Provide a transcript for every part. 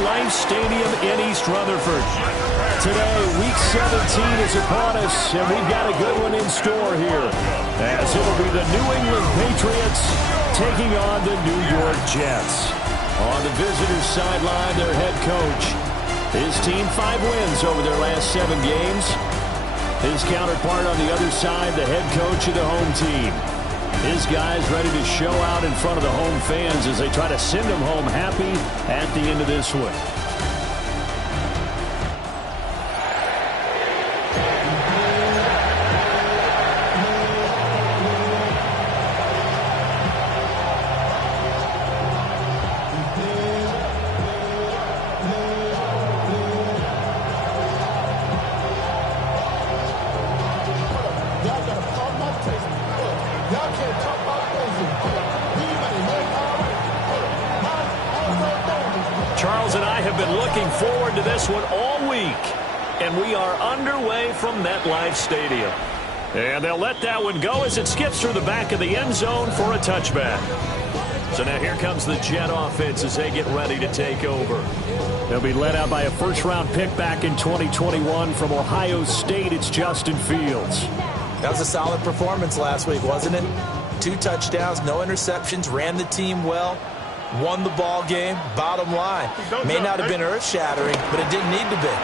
MetLife Stadium in East Rutherford. Today, Week 17 is upon us, and we've got a good one in store here, as it'll be the New England Patriots taking on the New York Jets. On the visitors' sideline, their head coach. His team 5 wins over their last 7 games. His counterpart on the other side, the head coach of the home team. His guys ready to show out in front of the home fans as they try to send them home happy at the end of this one. Charles and I have been looking forward to this one all week, and we are underway from MetLife Stadium. And they'll let that one go as it skips through the back of the end zone for a touchback. So now here comes the Jet offense as they get ready to take over. They'll be led out by a first-round pick back in 2021 from Ohio State. It's Justin Fields. That was a solid performance last week, wasn't it? 2 touchdowns, no interceptions, ran the team well. Won the ball game. Bottom line, may not have been earth-shattering, but it didn't need to be.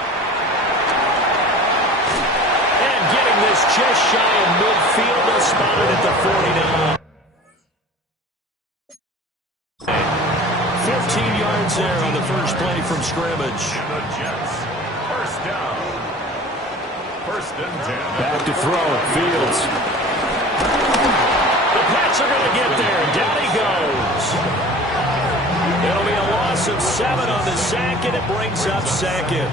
And getting this just shy of midfield, they'll spot it at the 49. 15 yards there on the first play from scrimmage. The Jets, first down. First and 10. Back to throw, Fields. The Pats are going to get there. Down he goes. It'll be a loss of 7 on the sack, and it brings up second.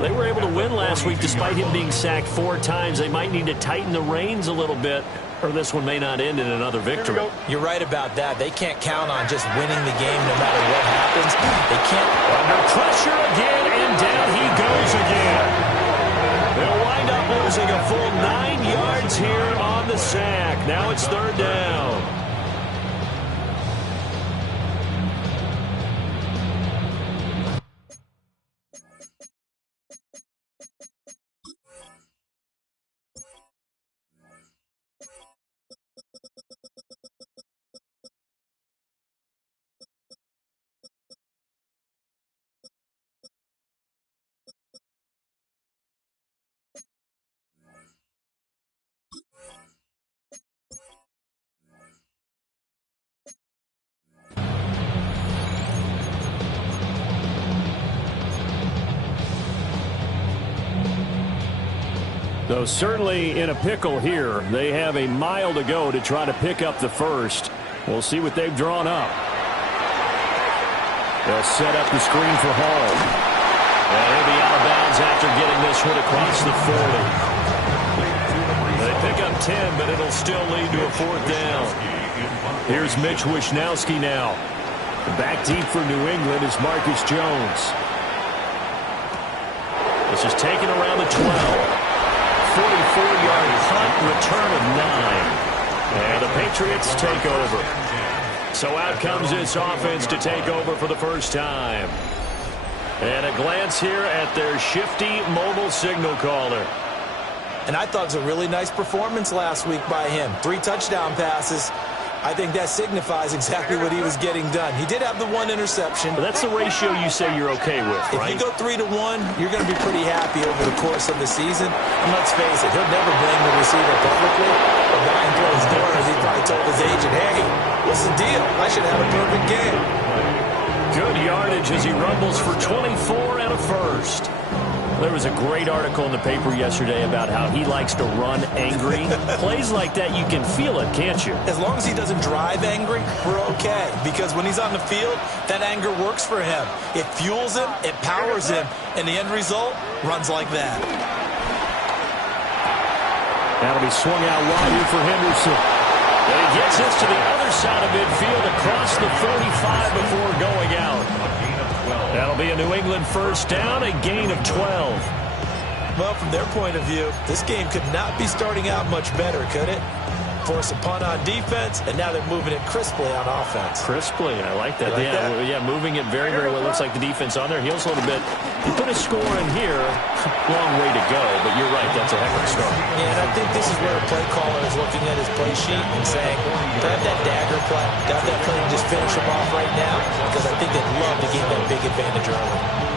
They were able to win last week despite him being sacked 4 times. They might need to tighten the reins a little bit, or this one may not end in another victory. You're right about that. They can't count on just winning the game no matter what happens. They can't. Under pressure again, and down he goes again. They'll wind up losing a full 9 yards here on the sack. Now it's 3rd down. So certainly in a pickle here. They have a mile to go to try to pick up the first. We'll see what they've drawn up. They'll set up the screen for Hall. And he'll be out of bounds after getting this one across the 40. They pick up 10, but it'll still lead to a 4th down. Here's Mitch Wishnowsky now. Back deep for New England is Marcus Jones. This is taken around the 12. 44-yard punt, return of 9. And the Patriots take over. So out comes this offense to take over for the first time. And a glance here at their shifty mobile signal caller. And I thought it was a really nice performance last week by him. 3 touchdown passes. I think that signifies exactly what he was getting done. He did have the 1 interception. But that's the ratio you say you're okay with, right? If you go 3-1, you're going to be pretty happy over the course of the season. And let's face it, he'll never blame the receiver publicly. But behind closed doors, he probably told his agent, hey, what's the deal? I should have a perfect game. Good yardage as he rumbles for 24 and a first. There was a great article in the paper yesterday about how he likes to run angry. Plays like that, you can feel it, can't you? As long as he doesn't drive angry, we're okay. Because when he's on the field, that anger works for him. It fuels him, it powers him, and the end result runs like that. That'll be swung out wide here for Henderson. And he gets this to the other side of midfield across the 45 before going out. That'll be a New England first down, a gain of 12. Well, from their point of view, this game could not be starting out much better, could it? force a punt on defense, and now they're moving it crisply on offense. Crisply, I like that. Like that? Yeah, moving it very, very well. Looks like the defense on their heels a little bit. He put a score in here. Long way to go, but you're right. That's a heck of a start. Yeah, and I think this is where a play caller is looking at his play sheet and saying, grab that dagger play, grab that play and just finish him off right now, because I think they'd love to gain that big advantage early.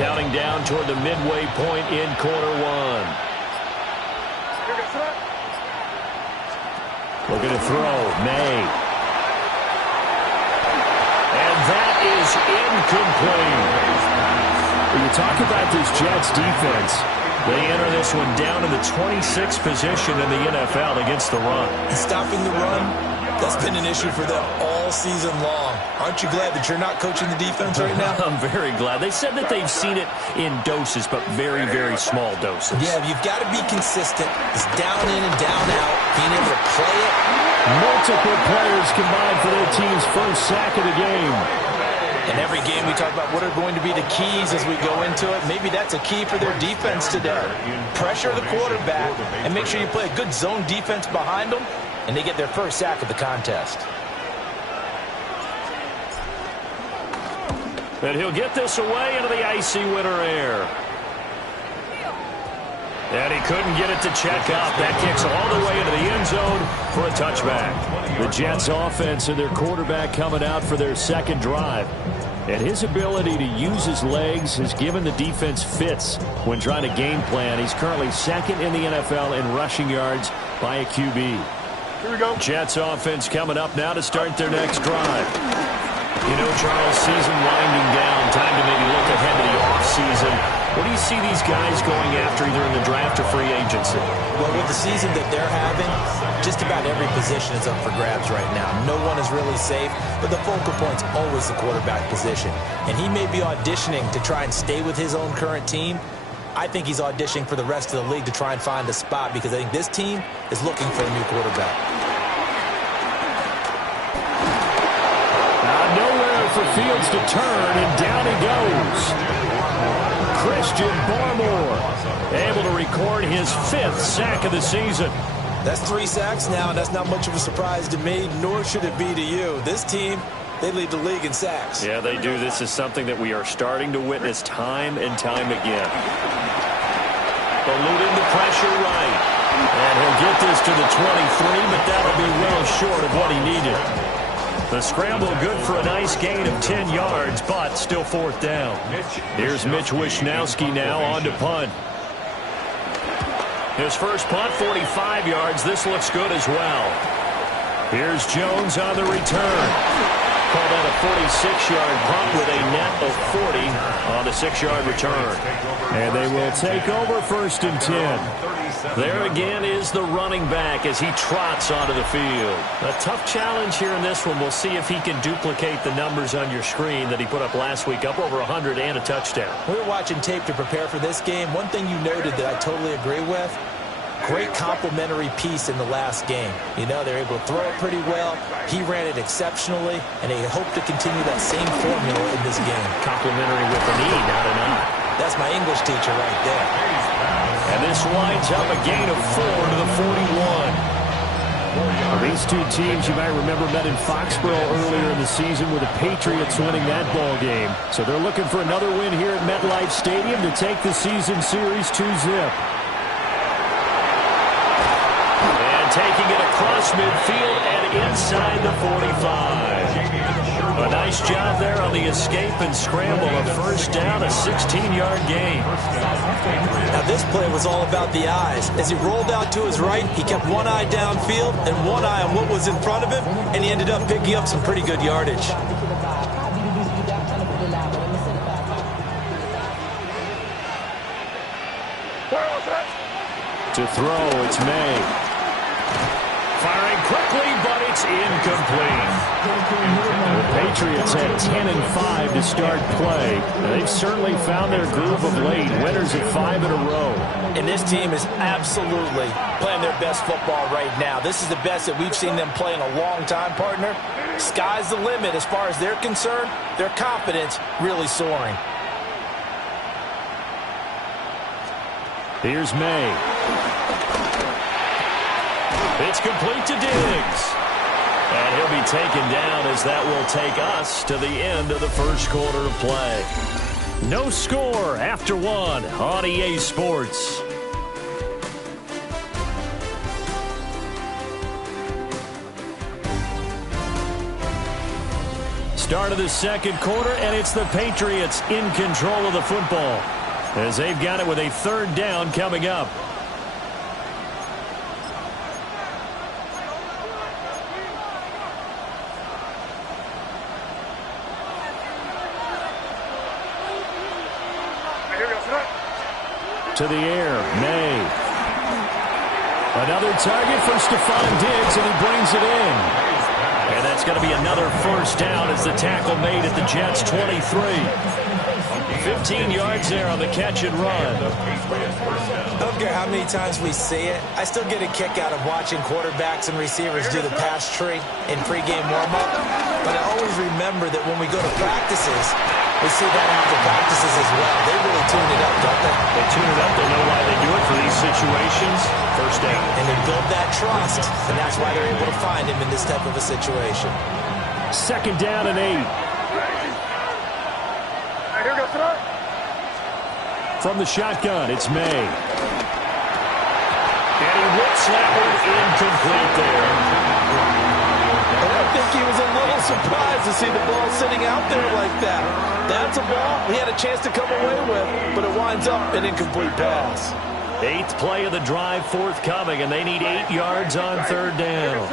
Counting down toward the midway point in quarter one. Looking to throw. May. And that is incomplete. When you talk about this Jets defense, they enter this one down in the 26th position in the NFL against the run. And stopping the run, that's been an issue for them all season long. Aren't you glad that you're not coaching the defense right now? I'm very glad. They said that they've seen it in doses, but very, very small doses. Yeah, you've got to be consistent. It's down in and down out, being able to play it. Multiple players combined for their team's first sack of the game. In every game we talk about what are going to be the keys as we go into it. Maybe that's a key for their defense today. Pressure the quarterback and make sure you play a good zone defense behind them, and they get their first sack of the contest. And he'll get this away into the icy winter air. And he couldn't get it to check up. That kicks all the way into the end zone for a touchback. The Jets offense and their quarterback coming out for their second drive. And his ability to use his legs has given the defense fits when trying to game plan. He's currently second in the NFL in rushing yards by a QB. Here we go. Jets offense coming up now to start their next drive. You know, Charles, season winding down. Time to maybe look ahead to the offseason. What do you see these guys going after either in the draft or free agency? Well, with the season that they're having, just about every position is up for grabs right now. No one is really safe, but the focal point's always the quarterback position. And he may be auditioning to try and stay with his own current team. I think he's auditioning for the rest of the league to try and find a spot because I think this team is looking for a new quarterback. Nowhere for Fields to turn, and down he goes. Christian Barmore able to record his 5th sack of the season. That's 3 sacks now, and that's not much of a surprise to me, nor should it be to you. This team, they lead the league in sacks. Yeah, they do. This is something that we are starting to witness time and time again. Eluding the pressure right. And he'll get this to the 23, but that'll be well short of what he needed. The scramble good for a nice gain of 10 yards, but still 4th down. Here's Mitch Wishnowski now on to punt. His first punt, 45 yards. This looks good as well. Here's Jones on the return. Called out a 46-yard punt with a net of 40 on the 6-yard return. And they will take over 1st and 10. There again is the running back as he trots onto the field. A tough challenge here in this one. We'll see if he can duplicate the numbers on your screen that he put up last week, up over 100 and a touchdown. We were watching tape to prepare for this game. One thing you noted that I totally agree with, great complimentary piece in the last game. You know, they're able to throw it pretty well. He ran it exceptionally, and they hope to continue that same formula in this game. Complimentary with an E, not an I. That's my English teacher right there. And this winds up a gain of 4 to the 41. Well, these two teams, you might remember, met in Foxborough earlier in the season with the Patriots winning that ball game. So they're looking for another win here at MetLife Stadium to take the season series 2-zip. Taking it across midfield and inside the 45. A nice job there on the escape and scramble. A 1st down, a 16-yard gain. Now this play was all about the eyes. As he rolled out to his right, he kept one eye downfield and one eye on what was in front of him, and he ended up picking up some pretty good yardage. To throw, it's May. Firing quickly, but it's incomplete. The Patriots had 10-5 to start play. They've certainly found their groove of late, winners of 5 in a row. And this team is absolutely playing their best football right now. This is the best that we've seen them play in a long time, partner. Sky's the limit as far as they're concerned. Their confidence really soaring. Here's May. It's complete to Diggs. And he'll be taken down as that will take us to the end of the first quarter of play. No score after 1 on EA Sports. Start of the second quarter, and it's the Patriots in control of the football as they've got it with a 3rd down coming up. To the air, May. Another target for Stephon Diggs, and he brings it in. And that's going to be another 1st down as the tackle made at the Jets' 23. 15 yards there on the catch and run. I don't care how many times we see it. I still get a kick out of watching quarterbacks and receivers do the pass tree in pregame warm-up. But I always remember that when we go to practices, we see that after practices as well. They really tune it up, don't they? They tune it up. They know why they do it for these situations. 1st down. And they build that trust, and that's why they're able to find him in this type of a situation. 2nd down and 8. From the shotgun, it's May. And he whips that one incomplete there. And I think he was a little surprised to see the ball sitting out there like that. That's a ball he had a chance to come away with, but it winds up an incomplete pass. 8th play of the drive forthcoming, and they need 8 yards on 3rd down.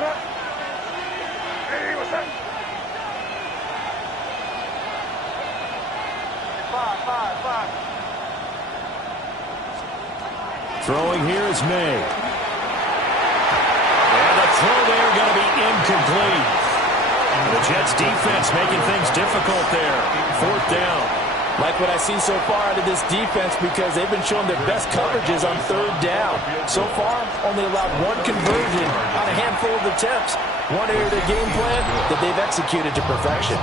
Throwing here is May. And the throw there going to be incomplete. The Jets defense making things difficult there. 4th down. Like what I see so far out of this defense because they've been showing their best coverages on 3rd down. So far, only allowed 1 conversion on a handful of attempts. One area of their game plan that they've executed to perfection.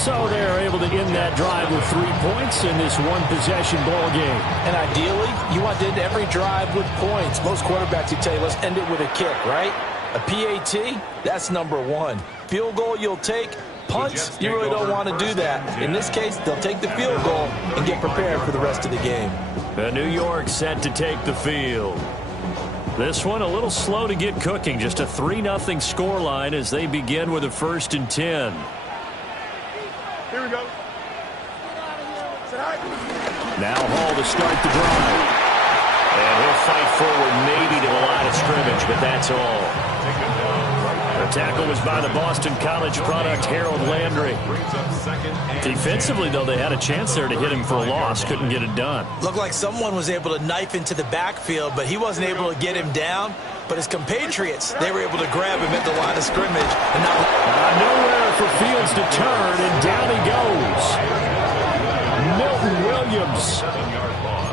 So they're able to end that drive with 3 points in this one-possession ball game. And ideally, you want to end every drive with points. Most quarterbacks will tell you, let's end it with a kick, right? A PAT, that's number 1. Field goal you'll take. Punts, you really don't want to do that. In this case, they'll take the field goal and get prepared for the rest of the game. New York set to take the field. This one a little slow to get cooking. Just a 3-0 scoreline as they begin with a 1st and 10. Here we go. Now Hall to start the drive. And he'll fight forward maybe to the line of scrimmage, but that's all. The tackle was by the Boston College product, Harold Landry. Defensively, though, they had a chance there to hit him for a loss. Couldn't get it done. Looked like someone was able to knife into the backfield, but he wasn't able to get him down. But his compatriots, they were able to grab him at the line of scrimmage. And now nowhere for Fields to turn, and down he goes. Milton Williams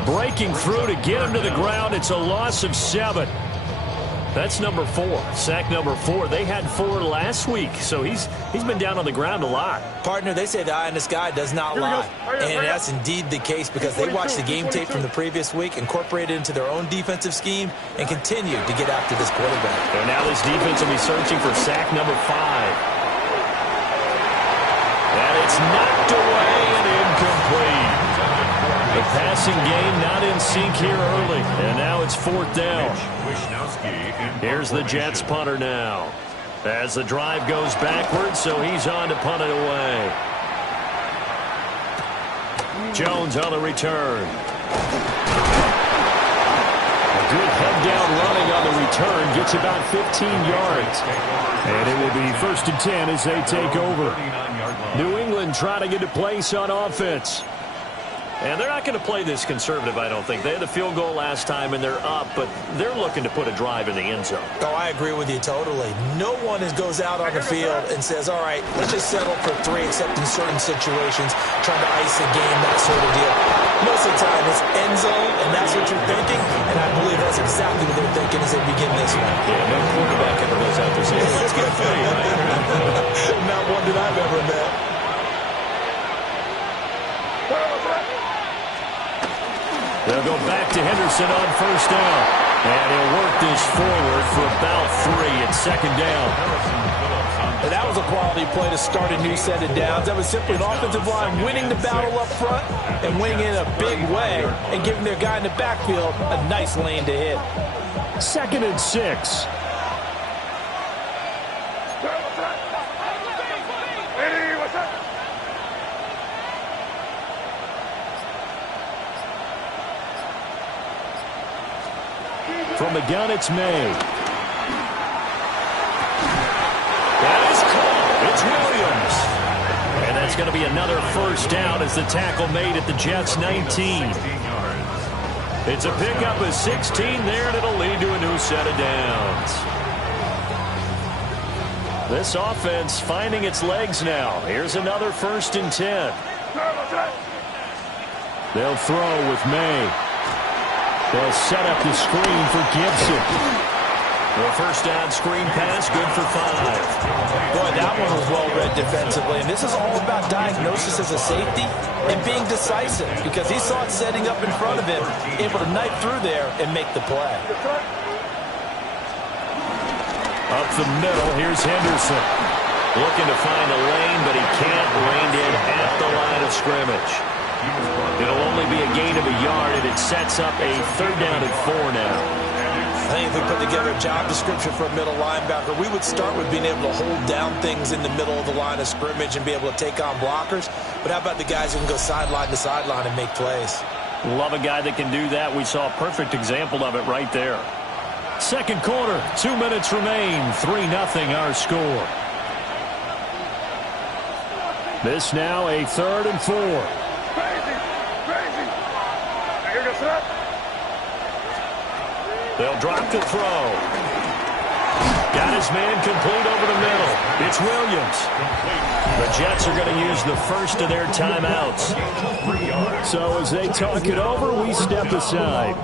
breaking through to get him to the ground. It's a loss of 7. That's number 4, sack number 4. They had 4 last week, so he's been down on the ground a lot. Partner, they say the eye in the sky does not lie. And that's indeed the case because they watched the game tape from the previous week, incorporated it into their own defensive scheme, and continued to get after this quarterback. And now this defense will be searching for sack number 5. And it's knocked away and incomplete. The passing game not in sync here early. And now it's 4th down. Here's the Jets punter now. As the drive goes backwards, so he's on to punt it away. Jones on the return. A good head down running on the return. Gets about 15 yards. And it will be 1st and 10 as they take over. New England trying to get a place on offense. And they're not going to play this conservative, I don't think. They had the field goal last time, and they're up, but they're looking to put a drive in the end zone. Oh, I agree with you totally. No one goes out on the field and says, all right, let's just settle for 3, except in certain situations, trying to ice a game, that sort of deal. Most of the time, it's end zone, and that's what you're thinking, and I believe that's exactly what they're thinking as they begin this one. Yeah, no quarterback ever goes out there saying, let's get 3, right? Not one that I've ever met. They'll go back to Henderson on first down. And he'll work this forward for about 3 at second down. And that was a quality play to start a new set of downs. That was simply an offensive line winning the battle up front and winning it in a big way and giving their guy in the backfield a nice lane to hit. 2nd and 6. From the gun, it's May. That is caught. It's Williams. And that's going to be another first down as the tackle made at the Jets' 19. It's a pickup of 16 there, and it'll lead to a new set of downs. This offense finding its legs now. Here's another 1st and 10. They'll throw with May. They'll set up the screen for Gibson. The first down screen pass, good for 5. Boy, that one was well read defensively. And this is all about diagnosis as a safety and being decisive because he saw it setting up in front of him, able to knife through there and make the play. Up the middle, here's Henderson. Looking to find a lane, but he can't. Reined in at the line of scrimmage. It'll only be a gain of a yard, and it sets up a 3rd down and 4 now. I think if we put together a job description for a middle linebacker, we would start with being able to hold down things in the middle of the line of scrimmage and be able to take on blockers. But how about the guys who can go sideline to sideline and make plays? Love a guy that can do that. We saw a perfect example of it right there. 2nd quarter, 2 minutes remain. 3-0 our score. This now a 3rd and 4. They'll drop the throw. Got his man complete over the middle. It's Williams. The Jets are going to use the first of their timeouts. So as they talk it over, we step aside.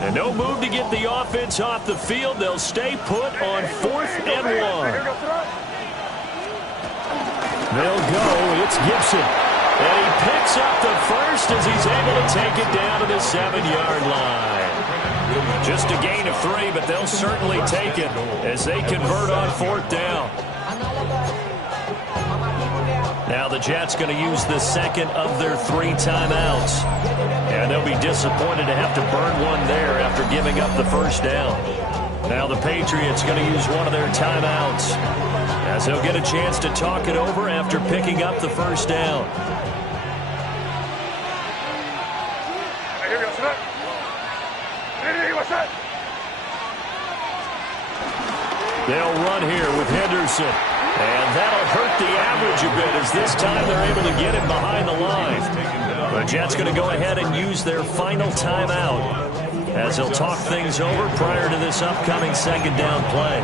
And no move to get the offense off the field. They'll stay put on 4th and 1. They'll go. It's Gibson. And he picks up the first as he's able to take it down to the 7-yard line. Just a gain of 3, but they'll certainly take it as they convert on 4th down. Now the Jets going to use the 2nd of their 3 timeouts. And they'll be disappointed to have to burn one there after giving up the first down. Now the Patriots going to use one of their timeouts as they'll get a chance to talk it over after picking up the first down. They'll run here with Henderson. And that'll hurt the average a bit as this time they're able to get him behind the line. The Jets going to go ahead and use their final timeout as they'll talk things over prior to this upcoming 2nd down play.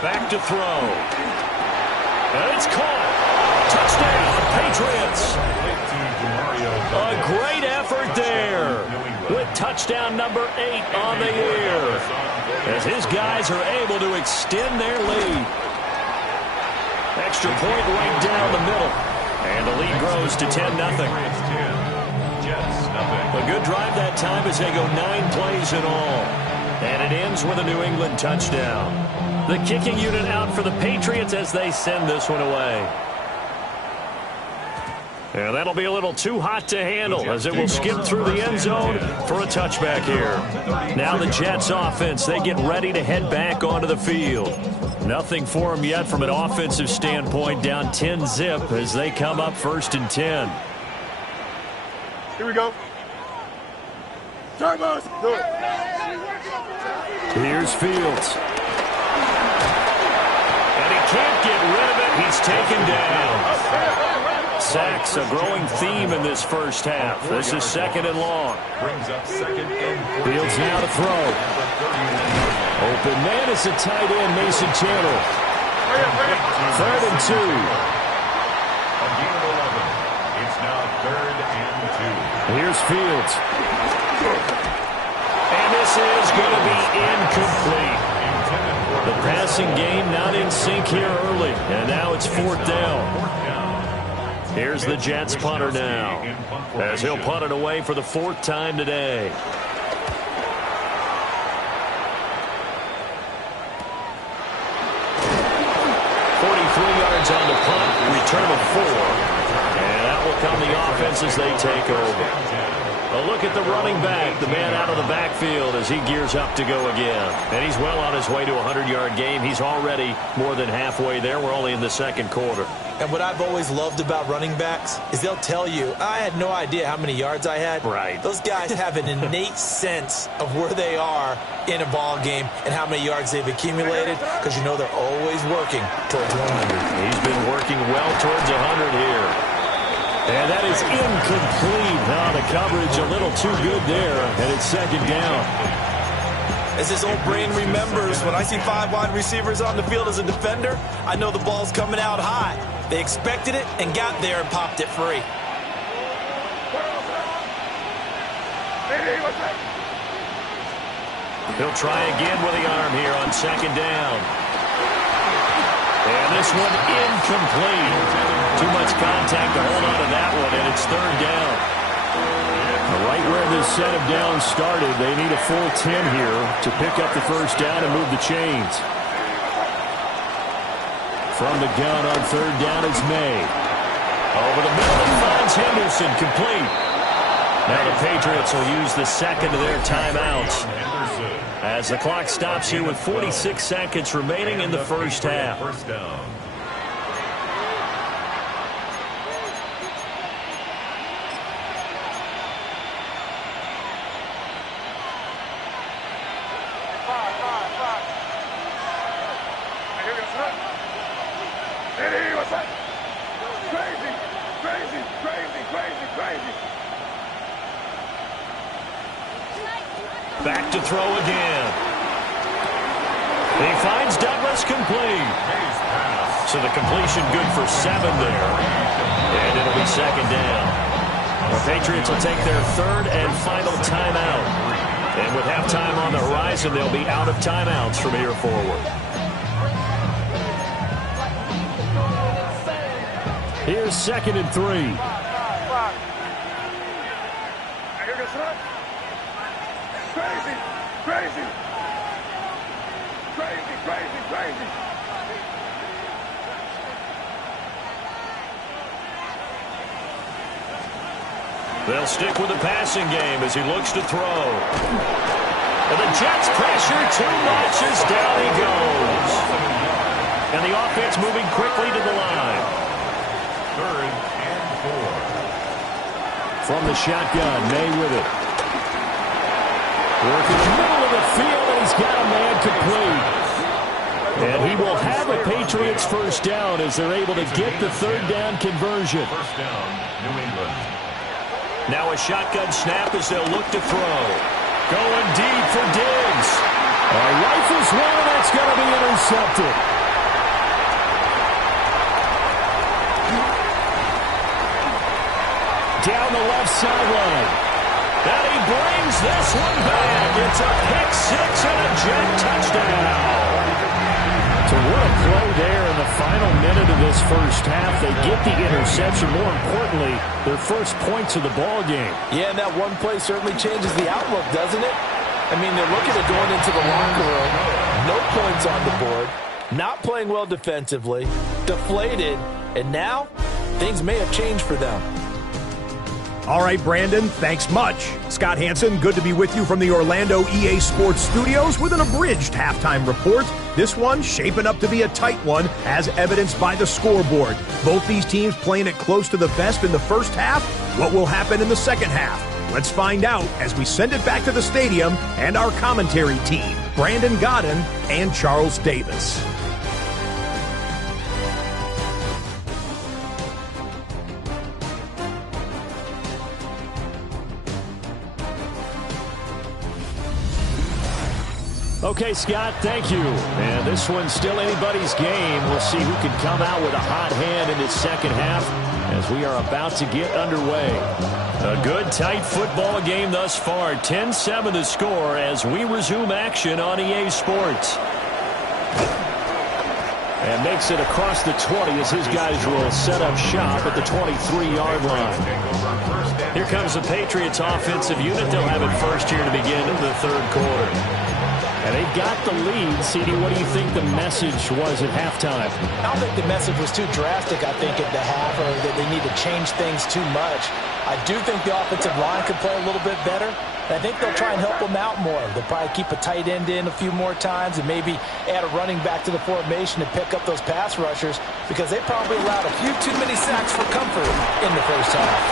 Back to throw. And it's caught. Touchdown, Patriots. A great effort there with touchdown number 8 on the year as his guys are able to extend their lead. Extra point right down the middle. And the lead grows to 10-0. A good drive that time as they go 9 plays in all. And it ends with a New England touchdown. The kicking unit out for the Patriots as they send this one away. And that'll be a little too hot to handle as it will skim through the end zone for a touchback here. Now the Jets offense, they get ready to head back onto the field. Nothing for them yet from an offensive standpoint, down 10-zip as they come up 1st and 10. Here we go. Turbos. Do it. Here's Fields. And he can't get rid of it. He's taken down. Sacks, a growing theme in this first half. This is 2nd and long. Fields now to throw. Open man is the tight end, Mason Chandler. 3rd and 2. It's now 3rd and 2. Here's Fields. And this is going to be incomplete. The passing game not in sync here early. And now it's 4th down. Here's the Jets punter now, as he'll punt it away for the 4th time today. 43 yards on the punt, return of 4. And that will come the offense as they take over. A look at the running back, the man out of the backfield as he gears up to go again. And he's well on his way to a 100-yard game. He's already more than halfway there. We're only in the 2nd quarter. And what I've always loved about running backs is they'll tell you, I had no idea how many yards I had. Right. Those guys have an innate sense of where they are in a ball game and how many yards they've accumulated because you know they're always working towards 100. He's been working well towards 100 here. And that is incomplete. Now the coverage a little too good there, and it's 2nd down. As his old brain remembers, when I see 5 wide receivers on the field as a defender, I know the ball's coming out high. They expected it and got there and popped it free. He'll try again with the arm here on 2nd down. And this one incomplete. Too much contact to hold on to that one, and it's 3rd down. Right where this set of downs started, they need a full 10 here to pick up the 1st down and move the chains. From the gun on 3rd down is May. Over the middle and finds Henderson complete. Now the Patriots will use the 2nd of their timeouts as the clock stops here with 46 seconds remaining in the first half. First down. Back to throw again. He finds Douglas complete. So the completion good for 7 there. And it'll be 2nd down. The Patriots will take their 3rd and final timeout. And with halftime on the horizon, they'll be out of timeouts from here forward. Here's 2nd and 3. Crazy. They'll stick with the passing game as he looks to throw. And the Jets pressure too much as down he goes. And the offense moving quickly to the line. 3rd and 4. From the shotgun, May with it. Working in the middle of the field, and he's got a man complete. And he will have a Patriots 1st down as they're able to get the 3rd down conversion. 1st down, New England. Now a shotgun snap as they'll look to throw. Going deep for Diggs. Rifles one, and that's going to be intercepted. Down the left sideline. And he brings this one back. It's a pick-6 and a Jet touchdown. So what a play there in the final minute of this first half. They get the interception. More importantly, their first points of the ball game. Yeah, and that one play certainly changes the outlook, doesn't it? I mean, they're looking at going into the locker room no points on the board, not playing well defensively, deflated, and now things may have changed for them. All right, Brandon, thanks much. Scott Hansen, good to be with you from the Orlando EA Sports Studios with an abridged halftime report. This one shaping up to be a tight one, as evidenced by the scoreboard. Both these teams playing it close to the vest in the first half. What will happen in the second half? Let's find out as we send it back to the stadium and our commentary team, Brandon Godden and Charles Davis. Okay, Scott, thank you. And this one's still anybody's game. We'll see who can come out with a hot hand in this second half as we are about to get underway. A good, tight football game thus far. 10-7 the score as we resume action on EA Sports. And makes it across the 20 as his guys will set up shop at the 23-yard line. Here comes the Patriots offensive unit. They'll have it first here to begin the third quarter. And they got the lead. CD, what do you think the message was at halftime? I don't think the message was too drastic, I think, at the half, or that they need to change things too much. I do think the offensive line could play a little bit better. And I think they'll try and help them out more. They'll probably keep a tight end in a few more times and maybe add a running back to the formation and pick up those pass rushers, because they probably allowed a few too many sacks for comfort in the first half.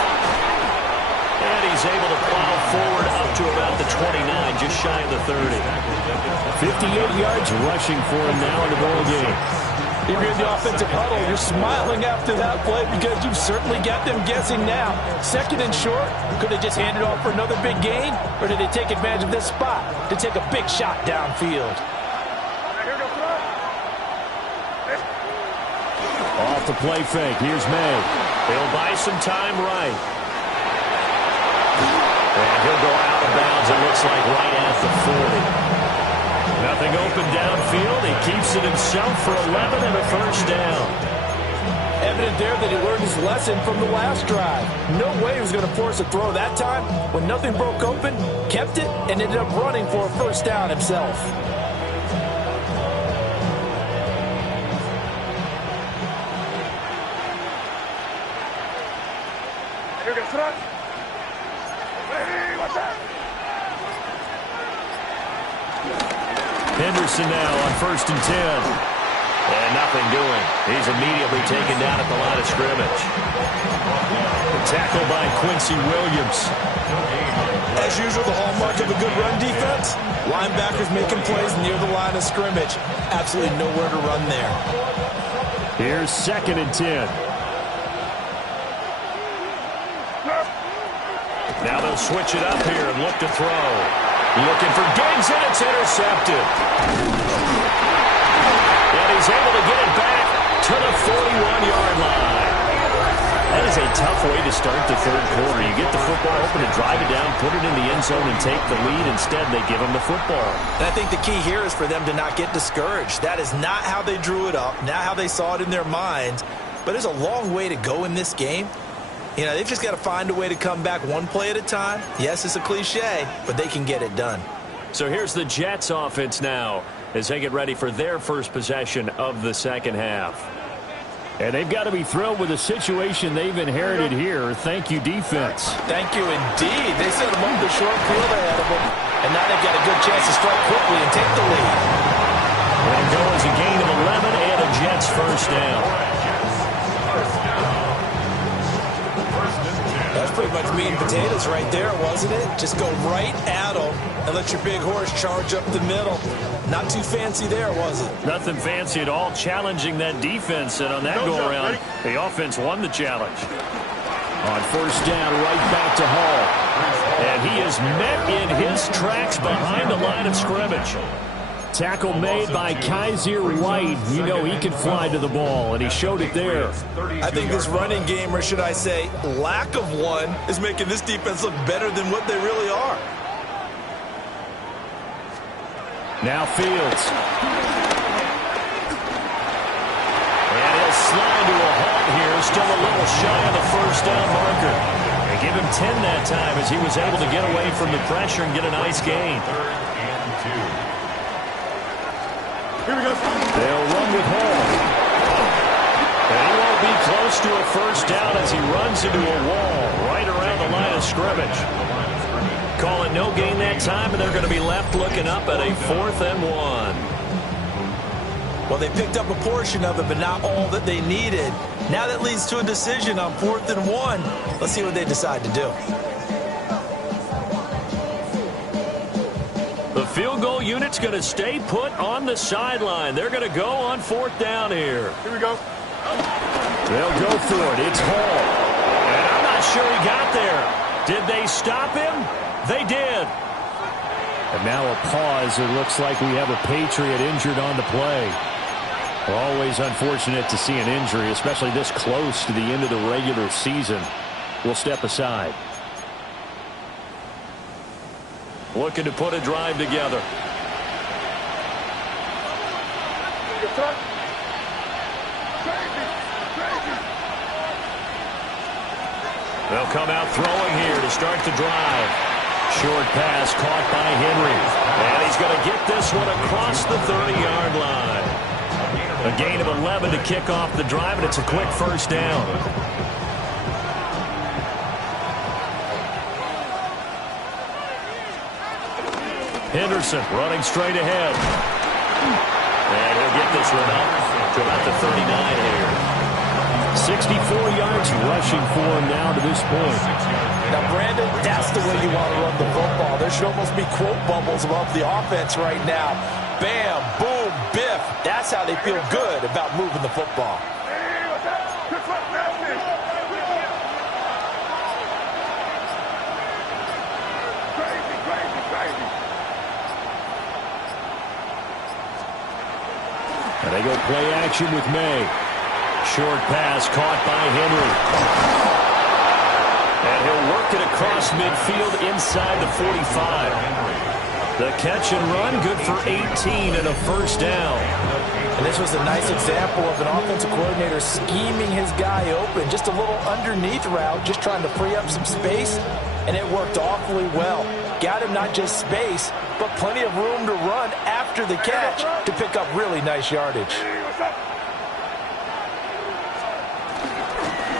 And he's able to plow forward up to about the 29, just shy of the 30. 58 yards rushing for him now in the ball game. You're in the offensive huddle. You're smiling after that play because you've certainly got them guessing now. Second and short, could they just hand it off for another big gain? Or did they take advantage of this spot to take a big shot downfield? Off the play fake. Here's May. They'll buy some time right. And he'll go out of bounds, it looks like, right at the 40. Nothing open downfield. He keeps it himself for 11 and a first down. Evident there that he learned his lesson from the last drive. No way he was going to force a throw that time. When nothing broke open, kept it, and ended up running for a first down himself. Henderson now on 1st and 10. And nothing doing. He's immediately taken down at the line of scrimmage. The tackle by Quincy Williams. As usual, the hallmark of a good run defense, linebackers making plays near the line of scrimmage. Absolutely nowhere to run there. Here's 2nd and 10. Now they'll switch it up here and look to throw. Looking for Diggs, and it's intercepted. And he's able to get it back to the 41-yard line. That is a tough way to start the third quarter. You get the football open and drive it down, put it in the end zone, and take the lead. Instead, they give him the football. And I think the key here is for them to not get discouraged. That is not how they drew it up, not how they saw it in their minds. But there's a long way to go in this game. You know, they've just got to find a way to come back one play at a time. Yes, it's a cliche, but they can get it done. So here's the Jets offense now as they get ready for their first possession of the second half. And they've got to be thrilled with the situation they've inherited here. Thank you, defense. Thank you, indeed. They set them up the short field ahead of them, and now they've got a good chance to strike quickly and take the lead. It'll go as a gain of 11 and a Jets first down. That's pretty much meat and potatoes right there, wasn't it? Just go right at them and let your big horse charge up the middle. Not too fancy there, was it? Nothing fancy at all, challenging that defense, and on that go-around, the offense won the challenge. On first down, right back to Hall. And he is met in his tracks behind the line of scrimmage. Tackle made by Kaiser White. You know he can fly to the ball, and he showed it there. I think this running game, or should I say lack of one, is making this defense look better than what they really are. Now Fields. And he'll slide to a halt here, still a little shy of the first down marker. They give him 10 that time as he was able to get away from the pressure and get a nice gain. Here we go. They'll run with Hall. And he won't be close to a first down as he runs into a wall right around the line of scrimmage. Call it no gain that time, and they're going to be left looking up at a 4th and 1. Well, they picked up a portion of it, but not all that they needed. Now that leads to a decision on 4th and 1. Let's see what they decide to do. The field goal unit's going to stay put on the sideline. They're going to go on 4th down here. Here we go. They'll go for it. It's Hall. And I'm not sure he got there. Did they stop him? They did. And now a pause. It looks like we have a Patriot injured on the play. Always unfortunate to see an injury, especially this close to the end of the regular season. We'll step aside. Looking to put a drive together. They'll come out throwing here to start the drive. Short pass caught by Henry. And he's going to get this one across the 30-yard line. A gain of 11 to kick off the drive, and it's a quick first down. Henderson running straight ahead. And he'll get this one up to about the 39 here. 64 yards rushing for him now to this point. Now, Brandon, that's the way you want to run the football. There should almost be quote bubbles above the offense right now. Bam, boom, biff. That's how they feel good about moving the football. Hey, what's up? Good luck, man. Crazy, crazy, crazy. And they go play action with May. Short pass caught by Henry. And he'll work it across midfield inside the 45. The catch and run, good for 18 and a first down. And this was a nice example of an offensive coordinator scheming his guy open. Just a little underneath route, just trying to free up some space, and it worked awfully well. Got him not just space, but plenty of room to run after the catch to pick up really nice yardage.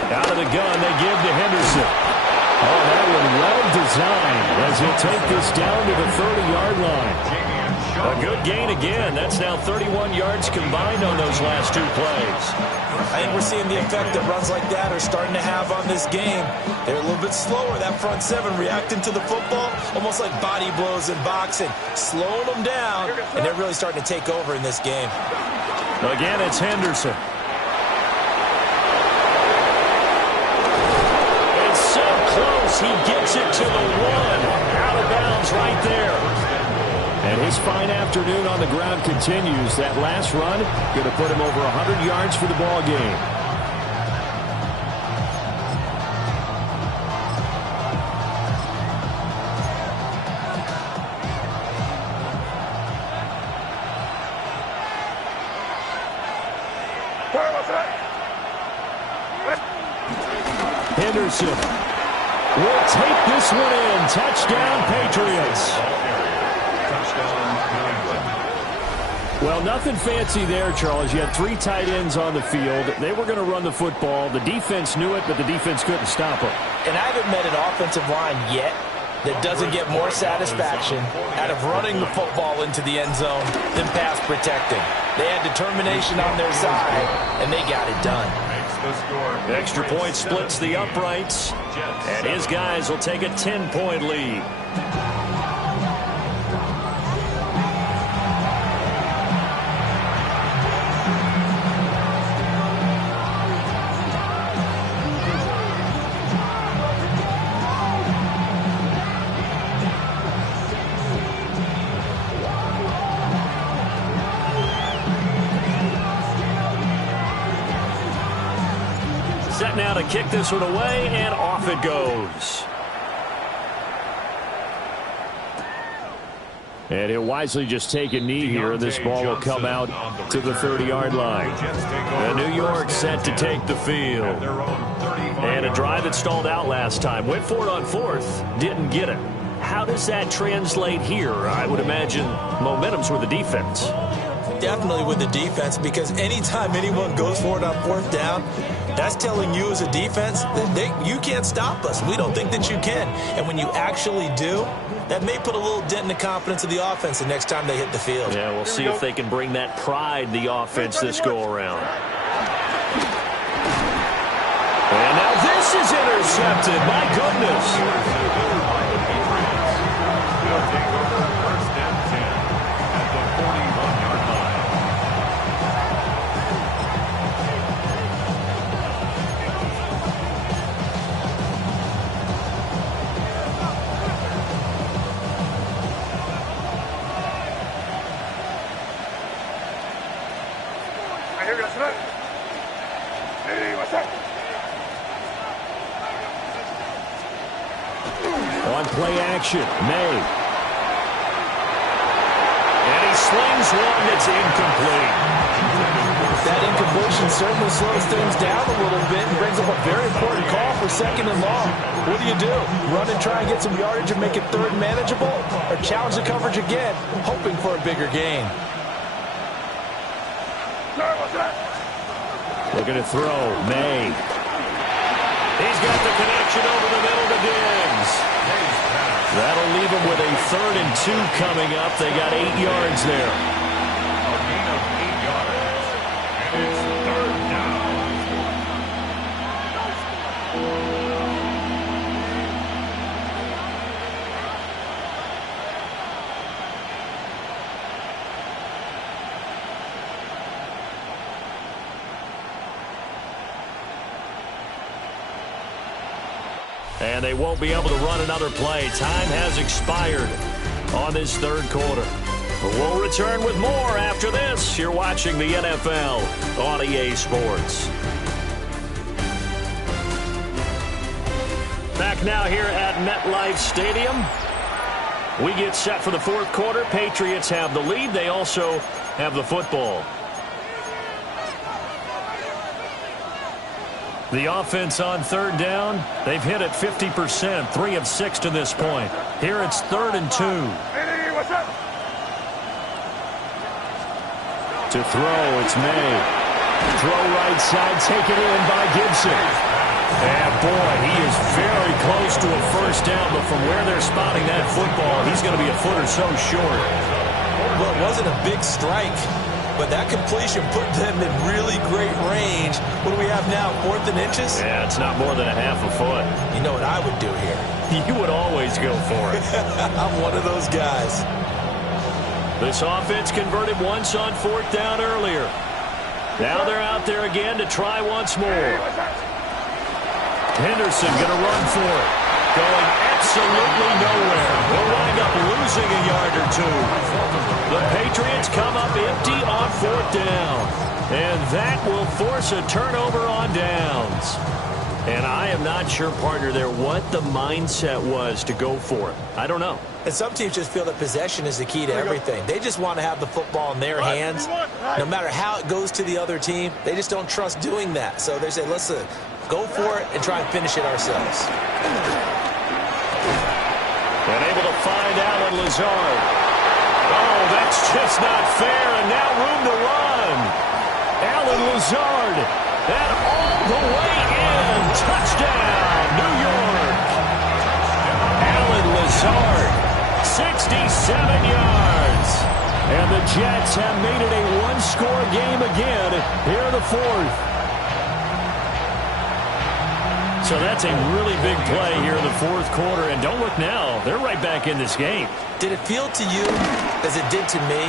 Out of the gun, they give to Henderson. Oh, that one well designed as he'll take this down to the 30-yard line. A good gain again. That's now 31 yards combined on those last two plays. I think we're seeing the effect that runs like that are starting to have on this game. They're a little bit slower, that front seven, reacting to the football, almost like body blows in boxing, slowing them down, and they're really starting to take over in this game. Again, it's Henderson. He gets it to the 1. Out of bounds right there. And his fine afternoon on the ground continues. That last run going to put him over 100 yards for the ball game. Henderson will take this one in. Touchdown, Patriots. Well, nothing fancy there, Charles. You had 3 tight ends on the field. They were going to run the football. The defense knew it, but the defense couldn't stop them. And I haven't met an offensive line yet that doesn't get more satisfaction out of running the football into the end zone than pass protecting. They had determination on their side, and they got it done. Extra point splits the uprights, and his guys will take a 10-point lead. Set now to kick this one away, and off it goes. And he'll wisely just take a knee here. This ball will come out to the 30-yard line. And New York set to take the field. And a drive that stalled out last time. Went for it on 4th. Didn't get it. How does that translate here? I would imagine momentum's with the defense. Definitely with the defense, because anytime anyone goes for it on fourth down, that's telling you as a defense that you can't stop us. We don't think that you can. And when you actually do, that may put a little dent in the confidence of the offense the next time they hit the field. Yeah, we'll see if they can bring that pride in the offense this go-around. And now this is intercepted. My goodness. They'll take over first and 10 at the 41-yard line. Hey, what's up? On play action, May. And he slings one that's incomplete. That incompletion certainly slows things down a little bit and brings up a very important call for second and long. What do? Run and try and get some yardage and make it third manageable, or challenge the coverage again, hoping for a bigger gain? Looking to throw, May. He's got the connection over the middle to Diggs. That'll leave them with a 3rd and 2 coming up. They got 8 yards there. A gain of 8 yards. And it's third down. And they won't be able to run another play. Time has expired on this third quarter. We'll return with more after this. You're watching the NFL on EA Sports. Back now here at MetLife Stadium. We get set for the fourth quarter. Patriots have the lead. They also have the football. The offense on third down, they've hit it 50%, 3 of 6 to this point. Here it's 3rd and 2. Hey, what's up? To throw, it's May. Throw right side, taken in by Gibson. And boy, he is very close to a first down, but from where they're spotting that football, he's going to be a foot or so short. Well, it wasn't a big strike, but that completion put them in really great range. What do we have now, 4th and inches? Yeah, it's not more than a half a foot. You know what I would do here? You would always go for it. I'm one of those guys. This offense converted once on 4th down earlier. Now they're out there again to try once more. Henderson going to run for it. Going absolutely nowhere. They'll wind up losing a yard or 2. The Patriots come up empty on 4th down. And that will force a turnover on downs. And I am not sure, partner, there what the mindset was to go for it. I don't know. And some teams just feel that possession is the key to everything. They just want to have the football in their hands. No matter how it goes to the other team, they just don't trust doing that. So they say, listen, go for it and try and finish it ourselves. And able to find Allen Lazard. Oh, that's just not fair, and now room to run. Allen Lazard, and all the way in. Touchdown, New York. Allen Lazard, 67 yards. And the Jets have made it a one-score game again here in the fourth. So that's a really big play here in the fourth quarter. And don't look now, they're right back in this game. Did it feel to you, as it did to me,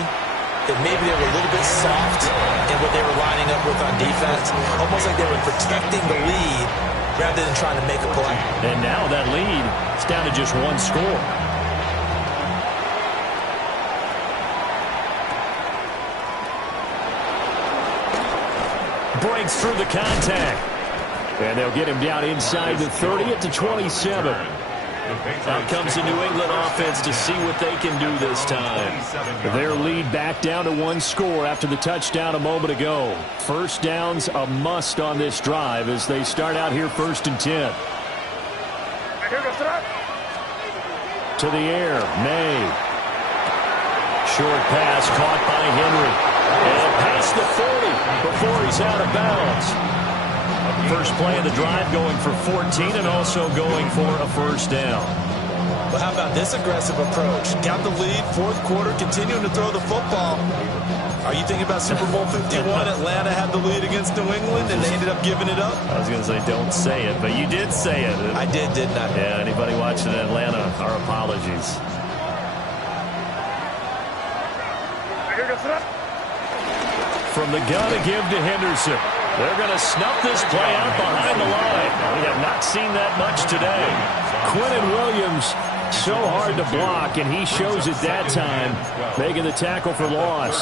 that maybe they were a little bit soft in what they were lining up with on defense? Almost like they were protecting the lead rather than trying to make a play. And now that lead is down to just one score. Breaks through the contact. And they'll get him down inside the 30 at the 27. Out comes the New England offense to see what they can do this time. Their lead back down to one score after the touchdown a moment ago. First down's a must on this drive as they start out here 1st and 10. To the air, May. Short pass caught by Henry. And past the 40 before he's out of bounds. First play of the drive going for 14 and also going for a first down. Well, how about this aggressive approach? Got the lead, fourth quarter, continuing to throw the football. Are you thinking about Super Bowl 51? Atlanta had the lead against New England, and they ended up giving it up? I was going to say, don't say it, but you did say it. I did, didn't I? Yeah, anybody watching in Atlanta, our apologies. From the gun to give to Henderson. They're going to snuff this play out behind the line. We have not seen that much today. Quinnen Williams, so hard to block, and he shows it that time, making the tackle for loss.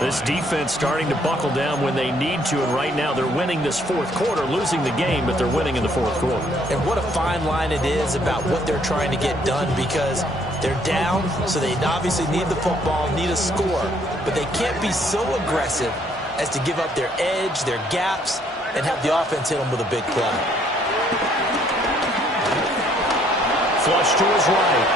This defense starting to buckle down when they need to, and right now they're winning this fourth quarter, losing the game, but they're winning in the fourth quarter. And what a fine line it is about what they're trying to get done, because they're down, so they obviously need the football, need a score, but they can't be so aggressive as to give up their edge, their gaps, and have the offense hit them with a big play. Flush to his right.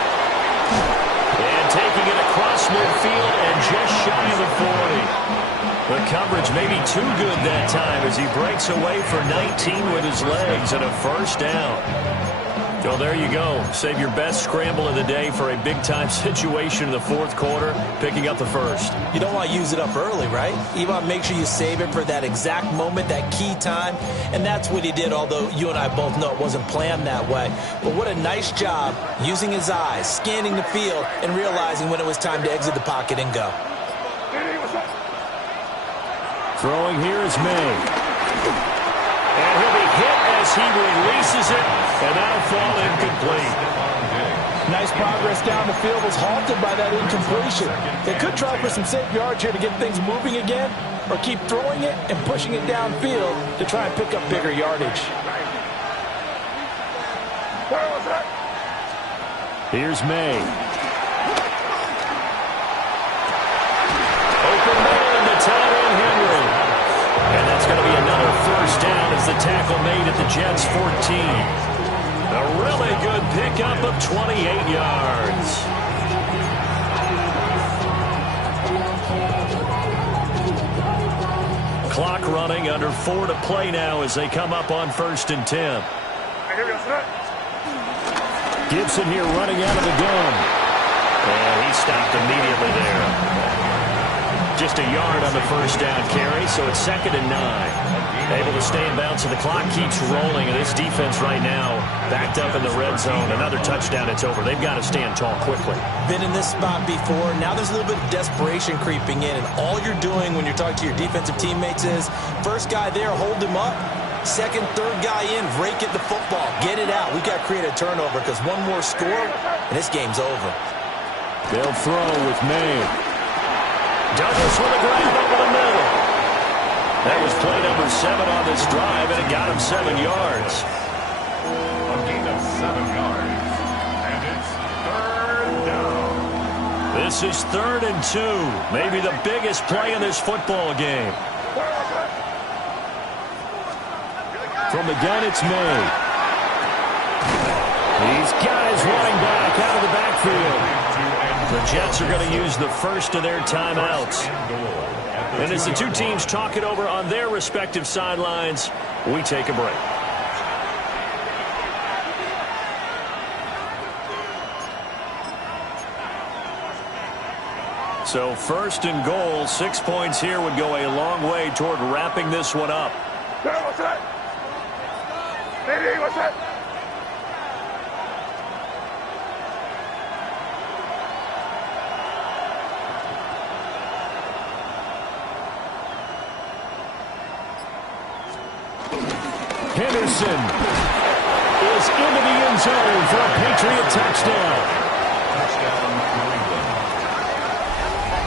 And taking it across midfield and just shy of the 40. The coverage may be too good that time as he breaks away for 19 with his legs and a first down. Well, there you go. Save your best scramble of the day for a big-time situation in the fourth quarter, picking up the first. You don't want to use it up early, right? You want to make sure you save it for that exact moment, that key time, and that's what he did, although you and I both know it wasn't planned that way. But what a nice job using his eyes, scanning the field, and realizing when it was time to exit the pocket and go. Throwing here is May. And he'll be hit as he releases it, and that'll fall incomplete. Nice progress down the field, was halted by that incompletion. They could try for some safe yards here to get things moving again, or keep throwing it and pushing it downfield to try and pick up bigger yardage. Here's May. Open man, the tight end Henry. And that's going to be another first down as the tackle made at the Jets' 14. A really good pickup of 28 yards. Clock running, under 4 to play now as they come up on 1st and 10. Gibson here running out of the gun. And he stopped immediately there. Just a yard on the first down carry, so it's 2nd and 9. Able to stay in bounds, and the clock keeps rolling, and this defense right now backed up in the red zone. Another touchdown, it's over. They've got to stand tall quickly. Been in this spot before. Now there's a little bit of desperation creeping in, and all you're doing when you're talking to your defensive teammates is, first guy there, hold him up. Second, third guy in, rake at the football. Get it out. We've got to create a turnover because one more score, and this game's over. They'll throw with May. Douglas with a grab over the middle. That was play number 7 on this drive, and it got him 7 yards. A gain of 7 yards. And it's 3rd down. This is 3rd and 2. Maybe the biggest play in this football game. From the gun, it's May. He's got his running back out of the backfield. The Jets are going to use the first of their timeouts. And as the two teams talk it over on their respective sidelines, we take a break. So 1st and goal, 6 points here would go a long way toward wrapping this one up. Henderson is into the end zone for a Patriot touchdown.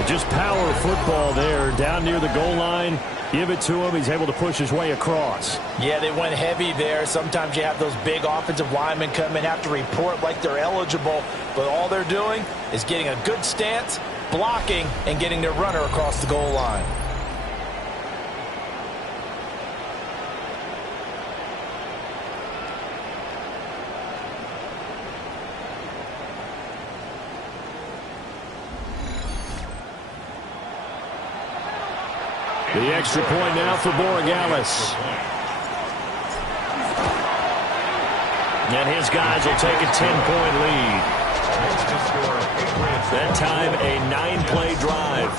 Just power football there, down near the goal line. Give it to him. He's able to push his way across. Yeah, they went heavy there. Sometimes you have those big offensive linemen come and have to report like they're eligible, but all they're doing is getting a good stance, blocking, and getting their runner across the goal line. The extra point now for Borregales. And his guys will take a 10-point lead. That time, a 9-play drive.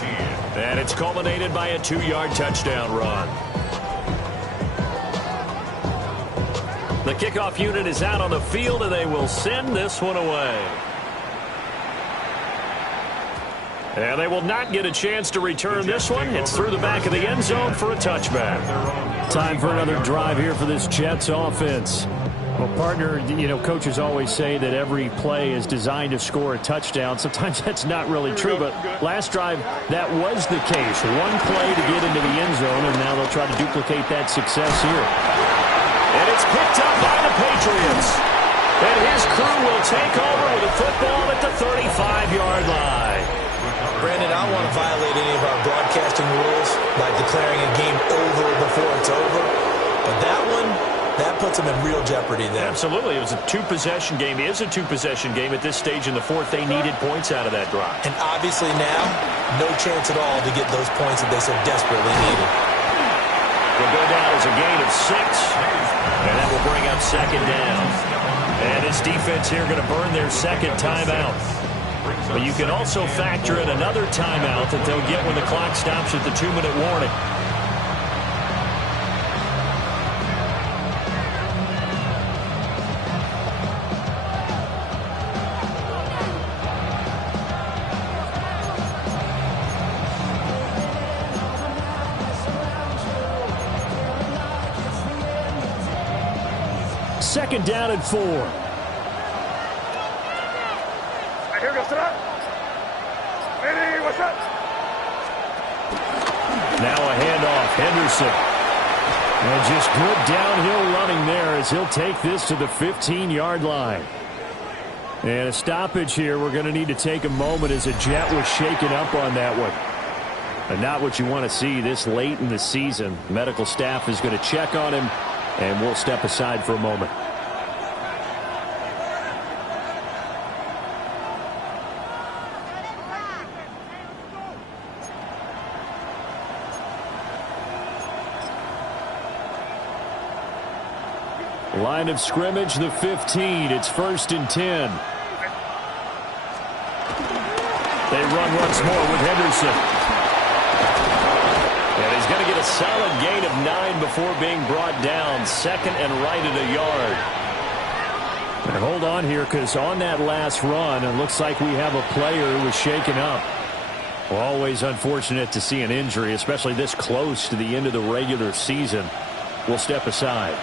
And it's culminated by a 2-yard touchdown run. The kickoff unit is out on the field, and they will send this one away. And they will not get a chance to return this one. It's through the back of the end zone for a touchback. Time for another drive here for this Jets offense. Well, partner, you know, coaches always say that every play is designed to score a touchdown. Sometimes that's not really true, but last drive, that was the case. One play to get into the end zone, and now they'll try to duplicate that success here. And it's picked up by the Patriots. And his crew will take over with the football at the 35-yard line. Brandon, I don't want to violate any of our broadcasting rules by declaring a game over before it's over. But that one, that puts them in real jeopardy there. Absolutely. It was a two-possession game. It is a two-possession game at this stage in the fourth. They needed points out of that drive. And obviously now, no chance at all to get those points that they so desperately needed. Will go down as a gain of 6. And that will bring up second down. And this defense here going to burn their second timeout. But you can also factor in another timeout that they'll get when the clock stops at the 2-minute warning. Second down and 4. Here goes to that. Ready, what's up? Now a handoff, Henderson. And just good downhill running there as he'll take this to the 15-yard line. And a stoppage here. We're going to need to take a moment as a Jet was shaken up on that one. And not what you want to see this late in the season. Medical staff is going to check on him, and we'll step aside for a moment. Line of scrimmage, the 15. It's 1st and 10. They run once more with Henderson. And he's going to get a solid gain of 9 before being brought down. Second and right at a yard. And hold on here, because on that last run, it looks like we have a player who was shaken up. Well, always unfortunate to see an injury, especially this close to the end of the regular season. We'll step aside.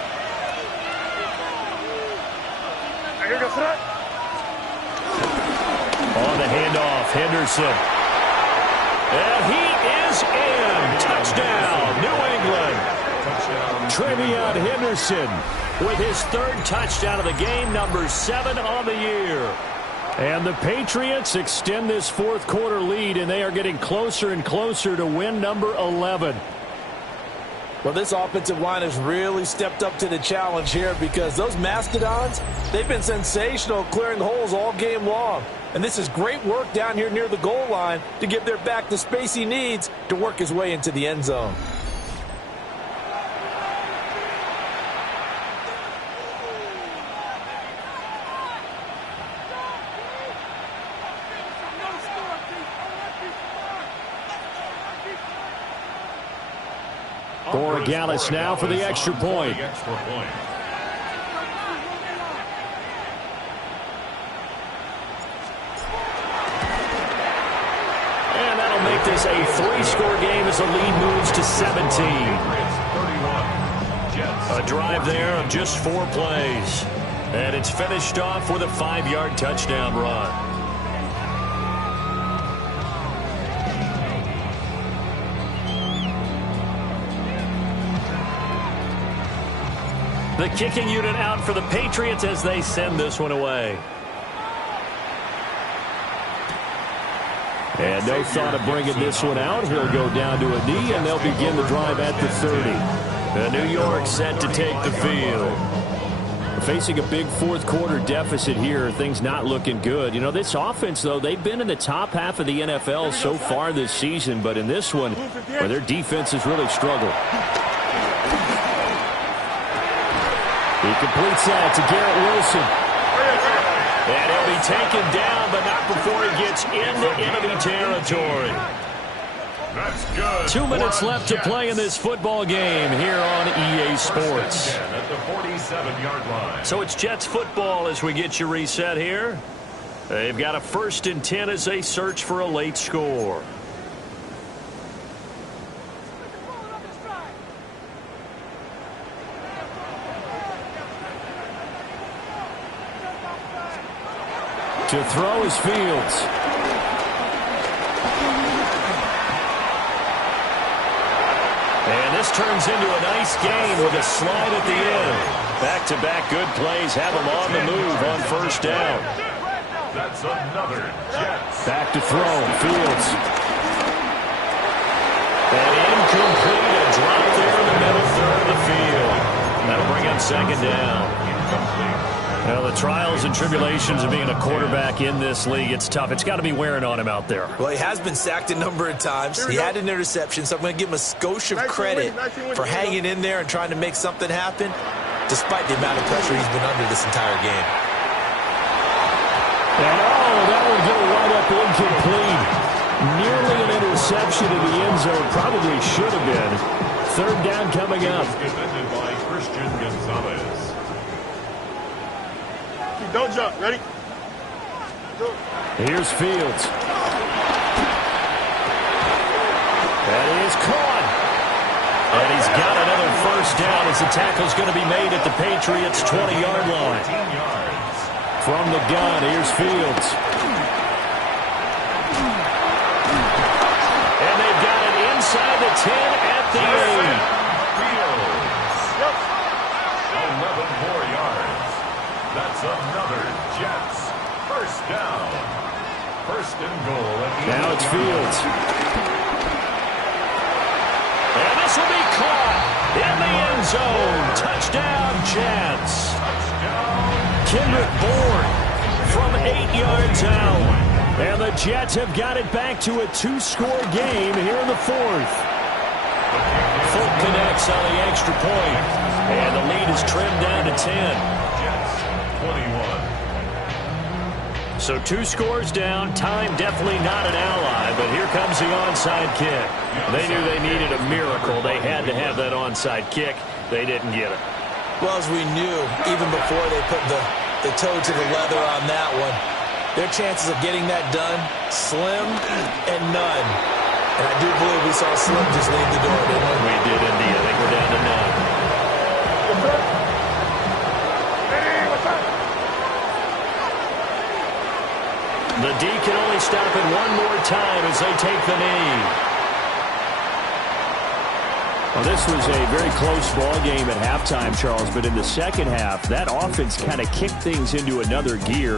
On the handoff, Henderson. And he is in. Touchdown, New England. Trevion Henderson with his 3rd touchdown of the game, number 7 on the year. And the Patriots extend this 4th quarter lead, and they are getting closer and closer to win number 11. Well, this offensive line has really stepped up to the challenge here because those Mastodons, they've been sensational clearing holes all game long. And this is great work down here near the goal line to give their back the space he needs to work his way into the end zone. Borregales now for the extra point. And that'll make this a 3-score game as the lead moves to 17. A drive there of just 4 plays. And it's finished off with a 5-yard touchdown run. The kicking unit out for the Patriots as they send this one away. And no thought of bringing this one out. He'll go down to a knee, and they'll begin the drive at the 30. New York set to take the field. Facing a big fourth-quarter deficit here, things not looking good. You know, this offense, though, they've been in the top half of the NFL so far this season, but in this one, where their defense has really struggled. He completes that to Garrett Wilson. And he'll be taken down, but not before he gets into enemy territory. That's good. 2 minutes left to play in this football game here on EA Sports. At the 47-yard line. So it's Jets football as we get you reset here. They've got a 1st and 10 as they search for a late score. To throw is Fields. And this turns into a nice game with a slide at the end. Back-to-back good plays have them on the move on 1st down. That's another Jets. Back to throw, Fields. And incomplete, a drop there in the middle third of the field. That'll bring up 2nd down. Incomplete. Well, the trials and tribulations of being a quarterback in this league, it's tough. It's got to be wearing on him out there. Well, he has been sacked a number of times. He had an interception, so I'm going to give him a skosh of credit for hanging in there and trying to make something happen, despite the amount of pressure he's been under this entire game. And that will go right up incomplete. Nearly an interception in the end zone. Probably should have been. 3rd down coming up. Defended by Christian Gonzalez. Don't jump. Ready? Here's Fields. That is caught. And he's got another 1st down as the tackle's going to be made at the Patriots' 20-yard line. From the gun, here's Fields. And they've got it inside the 10 at the 8. 11 more yards. That's another Jets. 1st down. 1st and goal. Now it's Fields. And this will be caught in the end zone. Touchdown, Jets. Kendrick Bourne from 8 yards out. And the Jets have got it back to a 2-score game here in the 4th. Fulton connects on the extra point. And the lead is trimmed down to 10. 21. So 2 scores down. Time definitely not an ally, but here comes the onside kick. They knew they needed a miracle. They had to have that onside kick. They didn't get it. Well, as we knew, even before they put the toe to the leather on that one, their chances of getting that done, slim and none. And I do believe we saw Slim just leave the door, didn't we? We did indeed. I think we're down to none. The D can only stop it one more time as they take the knee. Well, this was a very close ball game at halftime, Charles, but in the second half, that offense kind of kicked things into another gear.